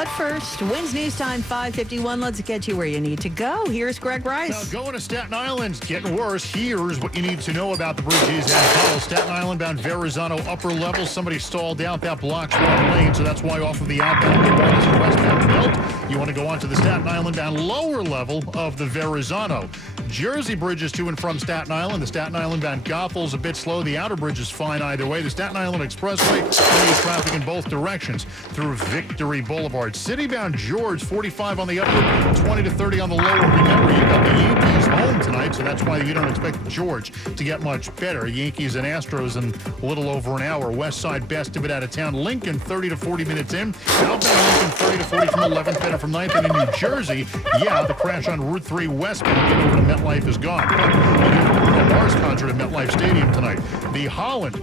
But first, Wins News Time 5:51. Let's get you where you need to go. Here's Greg Rice. Now, going to Staten Island, getting worse. Here's what you need to know about the bridges as well. Staten Island bound Verrazano upper level. Somebody stalled out that blocks one lane, so that's why off of the outbound New Orleans and westbound belt, you want to go onto the Staten Island bound lower level of the Verrazano. Jersey bridges to and from Staten Island. The Staten Island bound Gothel's a bit slow. The outer bridge is fine either way. The Staten Island Expressway, plenty of traffic in both directions through Victory Boulevard. City-bound George, 45 on the upper, 20 to 30 on the lower. Remember, you got the Yankees home tonight, so that's why you don't expect George to get much better. Yankees and Astros in a little over an hour. West side, best of it out of town. Lincoln, 30 to 40 minutes in. Outbound Lincoln, 30 to 40 from 11th, better from 9th. And in New Jersey, the crash on Route 3 westbound getting over to MetLife is gone. But you do the Bruno Mars concert at MetLife Stadium tonight. The Holland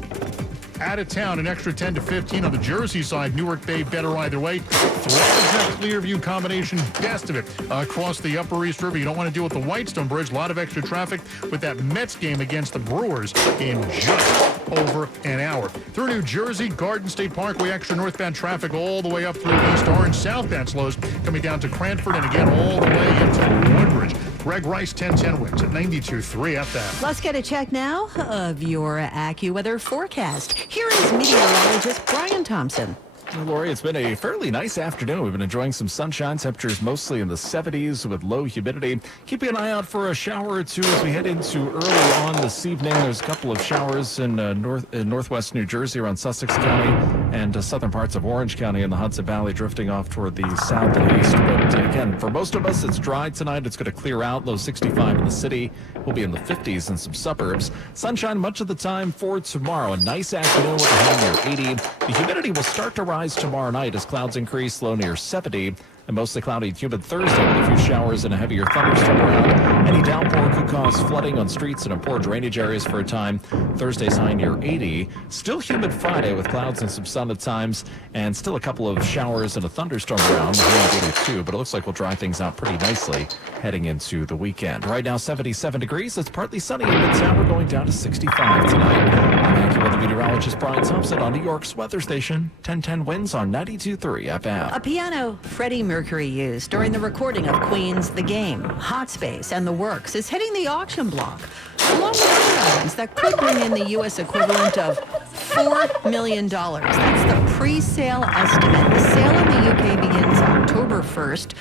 out of town, an extra 10 to 15 on the Jersey side. Newark Bay better either way. Threadneck Clearview combination, best of it across the Upper East River. You don't want to deal with the Whitestone Bridge. A lot of extra traffic with that Mets game against the Brewers in just over an hour. Through New Jersey, Garden State Parkway, extra northbound traffic all the way up through East Orange. Southbound slows coming down to Cranford and again all the way into Woodbridge. Greg Rice, 1010 wins at 92.3 FM. Let's get a check now of your AccuWeather forecast. Here is meteorologist Brian Thompson. Well, Lori, it's been a fairly nice afternoon. We've been enjoying some sunshine. Temperatures mostly in the 70s with low humidity. Keeping an eye out for a shower or two as we head into early on this evening. There's a couple of showers in northwest New Jersey around Sussex County and southern parts of Orange County in the Hudson Valley, drifting off toward the south and east. But again, for most of us, it's dry tonight. It's going to clear out. Low 65 in the city. We'll be in the 50s in some suburbs. Sunshine much of the time for tomorrow. A nice afternoon with a high near 80. The humidity will start to rise tomorrow night as clouds increase, low near 70. And mostly cloudy and humid Thursday with a few showers and a heavier thunderstorm around. Any downpour could cause flooding on streets and in poor drainage areas for a time. Thursday's high near 80. Still humid Friday with clouds and some sun at times. And still a couple of showers and a thunderstorm around. Near 82, but it looks like we'll dry things out pretty nicely heading into the weekend. Right now, 77 degrees. It's partly sunny in Midtown. We're going down to 65 tonight. I'm AccuWeather meteorologist Brian Thompson on New York's weather station. 1010 wins on 92.3 FM. A piano Freddie Mercury used during the recording of Queen's The Game, Hot Space, and The Works is hitting the auction block, along with other items that could bring in the U.S. equivalent of $4 million. That's the pre-sale estimate. The sale in the UK begins October 1st.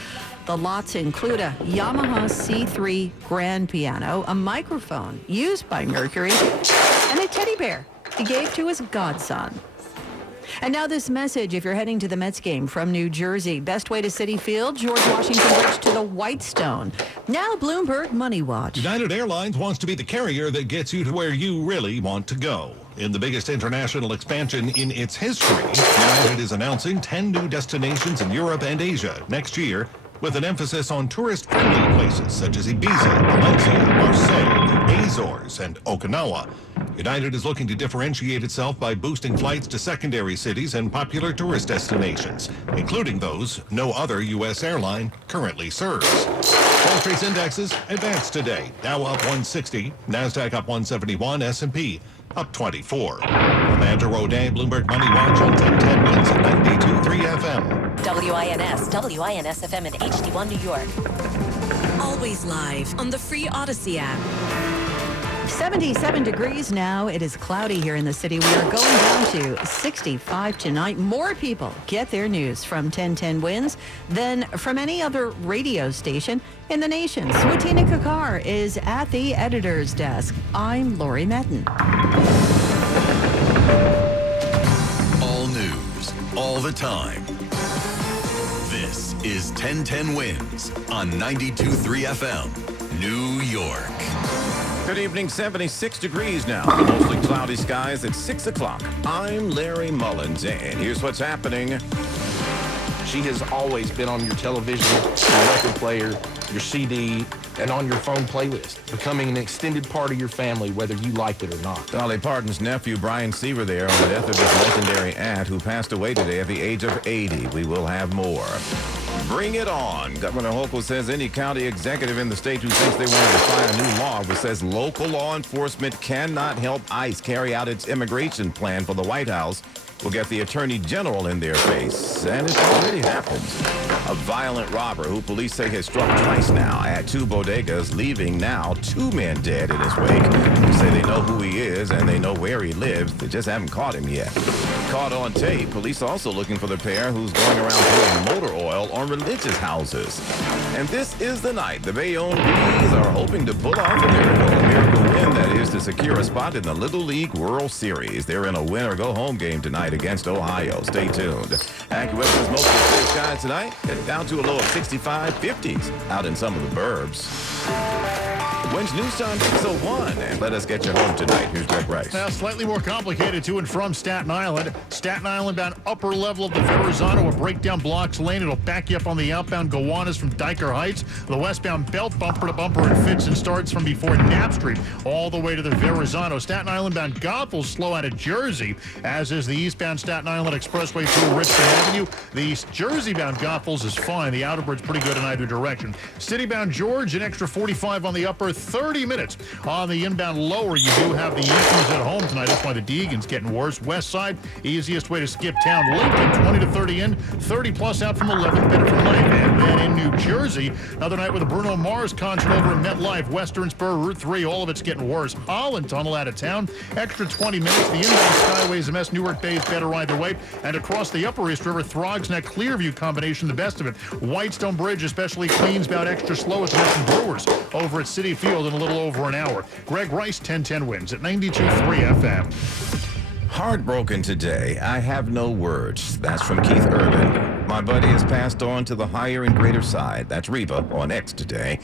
The lots include a Yamaha C3 grand piano, a microphone used by Mercury, and a teddy bear he gave to his godson. And now this message, if you're heading to the Mets game from New Jersey. Best way to Citi Field, George Washington Bridge to the Whitestone. Now Bloomberg Money Watch. United Airlines wants to be the carrier that gets you to where you really want to go. In the biggest international expansion in its history, United is announcing 10 new destinations in Europe and Asia next year, with an emphasis on tourist-friendly places such as Ibiza, Valencia, Marseille, the Azores, and Okinawa. United is looking to differentiate itself by boosting flights to secondary cities and popular tourist destinations, including those no other U.S. airline currently serves. Wall Street's indexes advanced today. Dow up 160, NASDAQ up 171, S&P up 24. I'm Andrew Rodin, Bloomberg Money Watch on 1010 wins at 92.3 FM. WINS FM and HD1 New York. Always live on the free Odyssey app. 77 degrees now. It is cloudy here in the city. We are going down to 65 tonight. More people get their news from 1010 Wins than from any other radio station in the nation. Swatina Kakar is at the editor's desk. I'm Lori Metten. All news, all the time. This is 1010 Wins on 92.3 FM, New York. Good evening, 76 degrees now. Mostly cloudy skies at 6 o'clock. I'm Larry Mullins, and here's what's happening. She has always been on your television, your record player, your CD, and on your phone playlist, becoming an extended part of your family, whether you liked it or not. Dolly Parton's nephew, Brian Seaver, there on the death of his legendary aunt, who passed away today at the age of 80. We will have more. Bring it on. Governor Hochul says any county executive in the state who thinks they want to defy a new law that says local law enforcement cannot help ICE carry out its immigration plan for the White House will get the attorney general in their face, and it's already happened. A violent robber who police say has struck twice now at 2 bodegas, leaving now 2 men dead in his wake. They say they know who he is and they know where he lives. They just haven't caught him yet. Caught on tape, police also looking for the pair who's going around pouring motor oil on religious houses. And this is the night the Bayonne Bees are hoping to pull off a miracle win, that is, to secure a spot in the Little League World Series. They're in a win-or-go-home game tonight against Ohio. Stay tuned. AccuWeather is mostly clear skies tonight, and down to a low of 65, 50s out in some of the burbs. When's news time 6:01, and let us get you home tonight. Here's Greg Rice. Now, slightly more complicated to and from Staten Island. Staten Island bound upper level of the Verrazano, a breakdown blocks lane. It'll back you up on the outbound Gowanus from Dyker Heights. The westbound belt bumper to bumper and fits and starts from before Knapp Street all the way to the Verrazano. Staten Island bound Goethals slow out of Jersey, as is the eastbound Staten Island Expressway through Richmond Avenue. The Jersey bound Goethals is fine. The outer bird's pretty good in either direction. City bound George, an extra 45 on the upper, 30 minutes on the inbound lower. You do have the Yankees at home tonight. That's why the Deegan's getting worse. West side, easiest way to skip town. Lincoln, 20 to 30 in, 30 plus out from 11, better from Life. And then in New Jersey, another night with a Bruno Mars concert over in MetLife. Western Spur, Route 3, all of it's getting worse. Holland Tunnel out of town, extra 20 minutes. The inbound Skyway's a mess. Newark Bay is better either way. And across the upper East River, Throgs Neck, Clearview combination, the best of it. Whitestone Bridge, especially Queens bound extra slow. It's missing Brewers over at City Field in a little over an hour. Greg Rice, 1010 wins at 92.3 FM. Heartbroken today. I have no words. That's from Keith Urban. My buddy has passed on to the higher and greater side. That's Reba on X today.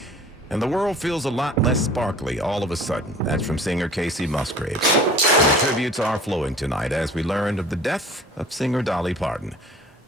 And the world feels a lot less sparkly all of a sudden. That's from singer Casey Musgraves. And the tributes are flowing tonight as we learned of the death of singer Dolly Parton.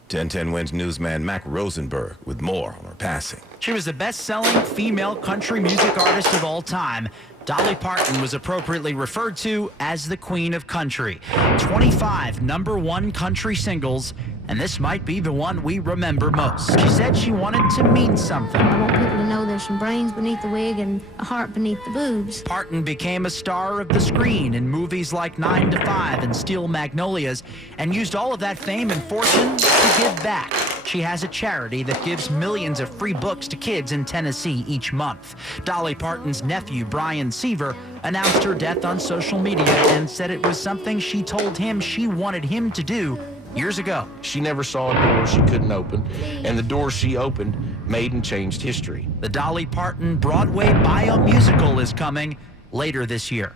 1010 wins newsman Mac Rosenberg with more on her passing. She was the best-selling female country music artist of all time. Dolly Parton was appropriately referred to as the Queen of Country. 25 #1 country singles, and this might be the one we remember most. She said she wanted to mean something. I want people to know there's some brains beneath the wig and a heart beneath the boobs. Parton became a star of the screen in movies like 9 to 5 and Steel Magnolias, and used all of that fame and fortune to give back. She has a charity that gives millions of free books to kids in Tennessee each month. Dolly Parton's nephew, Brian Seaver, announced her death on social media and said it was something she told him she wanted him to do years ago. She never saw a door she couldn't open, and the doors she opened made and changed history. The Dolly Parton Broadway biomusical is coming later this year.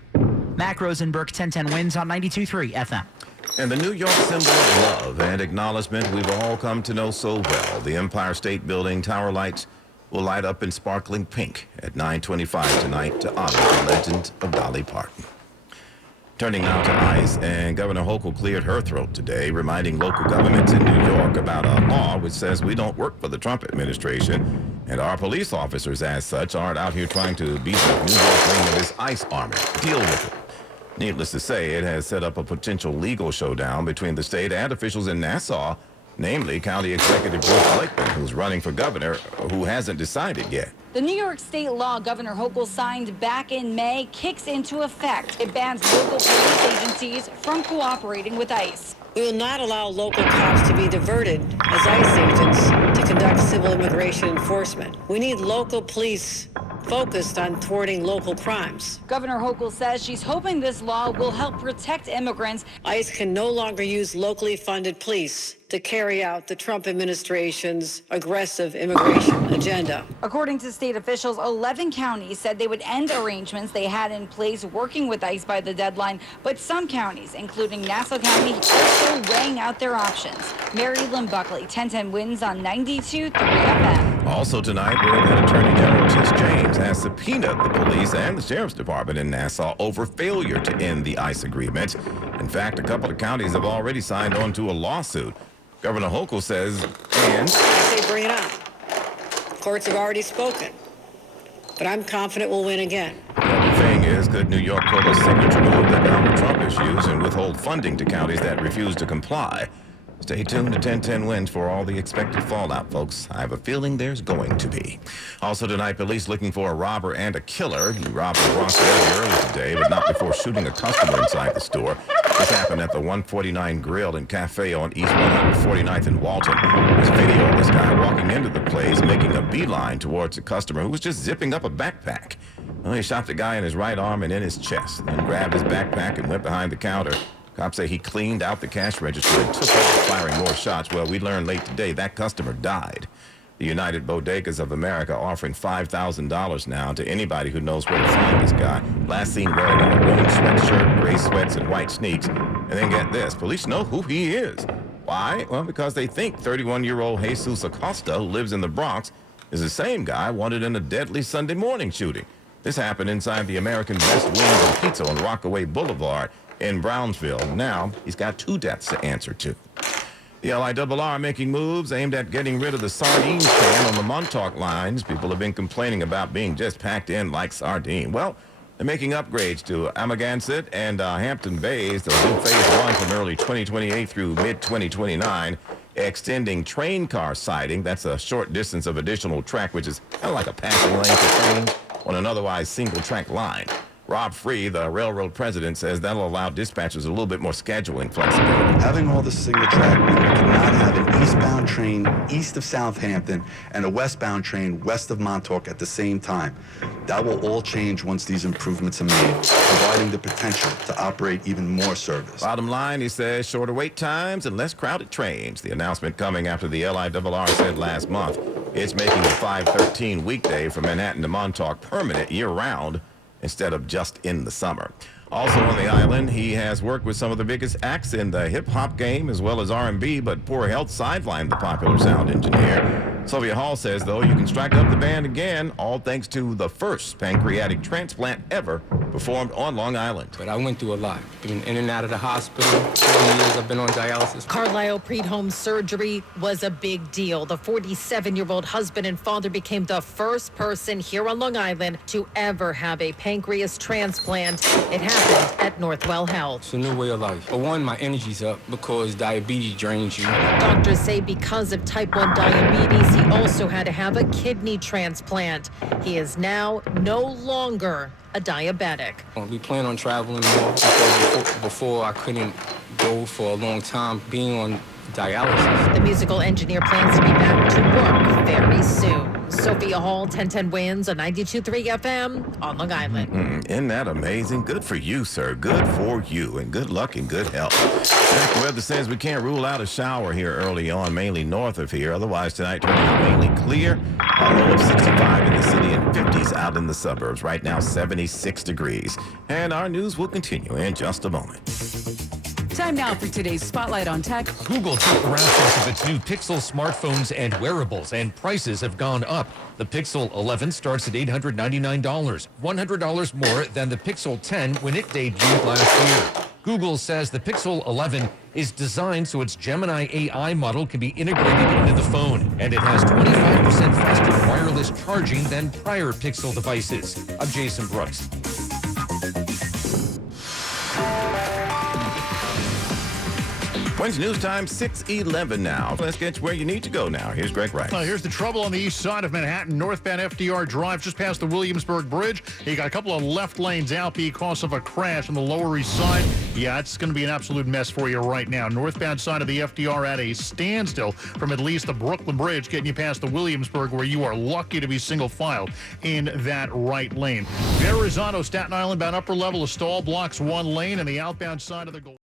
Mac Rosenberg, 1010 wins on 92.3 FM. And the New York symbol of love and acknowledgement we've all come to know so well, the Empire State Building tower lights will light up in sparkling pink at 9:25 tonight to honor the legend of Dolly Parton. Turning now to ICE, and Governor Hochul cleared her throat today, reminding local governments in New York about a law which says we don't work for the Trump administration, and our police officers, as such, aren't out here trying to beat the New York wing of his ICE army. Deal with it. Needless to say, it has set up a potential legal showdown between the state and officials in Nassau, namely County Executive Bruce Blakeman, who's running for governor, who hasn't decided yet. The New York state law Governor Hochul signed back in May kicks into effect. It bans local police agencies from cooperating with ICE. We will not allow local cops to be diverted as ICE agents to conduct civil immigration enforcement. We need local police focused on thwarting local crimes. Governor Hochul says she's hoping this law will help protect immigrants. ICE can no longer use locally funded police to carry out the Trump administration's aggressive immigration agenda. According to state officials, 11 counties said they would end arrangements they had in place working with ICE by the deadline, but some counties, including Nassau County, are still weighing out their options. Mary Lynn Buckley, 1010 wins on 92.3 FM. Also tonight, we're that Attorney General Tish James has subpoenaed the police and the Sheriff's Department in Nassau over failure to end the ICE agreement. In fact, a couple of counties have already signed on to a lawsuit. Governor Hochul says, and I say bring it on. Courts have already spoken, but I'm confident we'll win again. The thing is, could New York pull a signature move that Donald Trump is using and withhold funding to counties that refuse to comply? Stay tuned to 1010 wins for all the expected fallout, folks. I have a feeling there's going to be. Also tonight, police looking for a robber and a killer. He robbed a Bronx early today, but but not before shooting a customer inside the store. This happened at the 149 Grill and Cafe on East 149th in Walton. There's video of this guy walking into the place, making a beeline towards a customer who was just zipping up a backpack. Well, he shot the guy in his right arm and in his chest, then grabbed his backpack and went behind the counter. Cops say he cleaned out the cash register and took off, firing more shots. Well, we learned late today that customer died. The United Bodegas of America offering $5,000 now to anybody who knows where to find this guy. Last seen wearing a maroon sweatshirt, gray sweats, and white sneaks. And then get this, police know who he is. Why? Well, because they think 31-year-old Jesus Acosta, who lives in the Bronx, is the same guy wanted in a deadly Sunday morning shooting. This happened inside the American Best Wings and Pizza on Rockaway Boulevard in Brownsville. Now, he's got 2 deaths to answer to. The LIRR making moves aimed at getting rid of the sardine can on the Montauk lines. People have been complaining about being just packed in like sardine. Well, they're making upgrades to Amagansett and Hampton Bays. They'll do phase 1 from early 2028 through mid-2029, extending train car siding. That's a short distance of additional track, which is kind of like a passing lane for trains on an otherwise single-track line. Rob Free, the railroad president, says that'll allow dispatchers a little bit more scheduling flexibility. Having all the single track means we cannot have an eastbound train east of Southampton and a westbound train west of Montauk at the same time. That will all change once these improvements are made, providing the potential to operate even more service. Bottom line, he says, shorter wait times and less crowded trains. The announcement coming after the LIRR said last month it's making the 513 weekday from Manhattan to Montauk permanent year-round, instead of just in the summer. Also on the island, he has worked with some of the biggest acts in the hip-hop game as well as R&B, but poor health sidelined the popular sound engineer. Sylvia Hall says, though, you can strike up the band again, all thanks to the first pancreatic transplant ever performed on Long Island. But I went through a lot. Been in and out of the hospital. 4 years I've been on dialysis. Carlisle Preet-Home surgery was a big deal. The 47-year-old husband and father became the first person here on Long Island to ever have a pancreas transplant. It happened at Northwell Health. It's a new way of life. For one, my energy's up because diabetes drains you. Doctors say because of type 1 diabetes, he also had to have a kidney transplant. He is now no longer a diabetic. We plan on traveling more because before I couldn't go for a long time being on dialysis. The musical engineer plans to be back to work very soon. Sophia Hall, 1010 Wins on 92.3 FM on Long Island. Isn't that amazing? Good for you, sir. Good for you, and good luck and good health. The weather says we can't rule out a shower here early on, mainly north of here. Otherwise, tonight turning out mainly clear. A low of 65 in the city and 50s out in the suburbs. Right now, 76 degrees. And our news will continue in just a moment. Time now for today's Spotlight on Tech. Google took the wrap of its new Pixel smartphones and wearables, and prices have gone up. The Pixel 11 starts at $899, $100 more than the Pixel 10 when it debuted last year. Google says the Pixel 11 is designed so its Gemini AI model can be integrated into the phone, and it has 25% faster wireless charging than prior Pixel devices. I'm Jason Brooks. Wednesday news time, 6:11 now. Let's get to where you need to go now. Here's Greg Wright. Here's the trouble on the east side of Manhattan, northbound FDR Drive, just past the Williamsburg Bridge. You got a couple of left lanes out because of a crash on the Lower East Side. Yeah, it's going to be an absolute mess for you right now. Northbound side of the FDR at a standstill from at least the Brooklyn Bridge, getting you past the Williamsburg, where you are lucky to be single-filed in that right lane. Verrazano, Staten Island bound upper level, a stall blocks one lane, and the outbound side of the